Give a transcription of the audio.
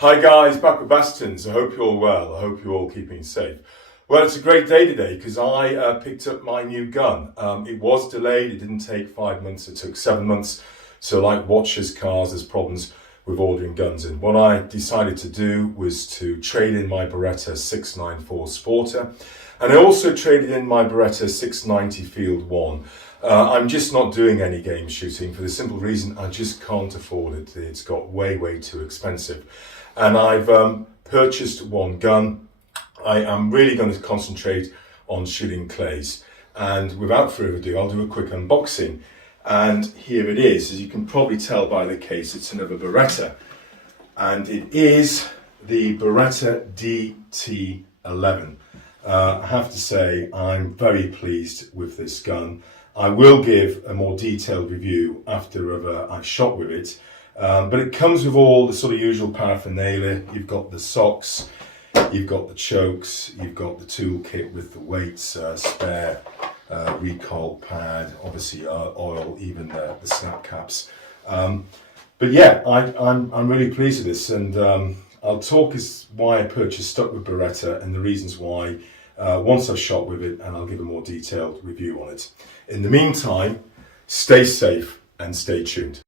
Hi guys, back with Bastons. I hope you're all well. I hope you're all keeping safe. Well, it's a great day today because I picked up my new gun. It was delayed. It didn't take 5 months. It took 7 months. So like watches, cars, there's problems with ordering guns in. What I decided to do was to trade in my Beretta 694 Sporter. And I also traded in my Beretta 690 Field 1. I'm just not doing any game shooting for the simple reason I just can't afford it. It's got way too expensive. And I've purchased one gun. I am really going to concentrate on shooting clays. And without further ado, I'll do a quick unboxing. And here it is. As you can probably tell by the case, it's another Beretta. And it is the Beretta DT11. I have to say, I'm very pleased with this gun. I will give a more detailed review after I've shot with it. But it comes with all the sort of usual paraphernalia. You've got the socks, you've got the chokes, you've got the toolkit with the weights, spare recoil pad, obviously oil, even the snap caps. But yeah, I'm really pleased with this, and I'll talk as why I stuck with Beretta and the reasons why once I've shot with it, and I'll give a more detailed review on it. In the meantime, stay safe and stay tuned.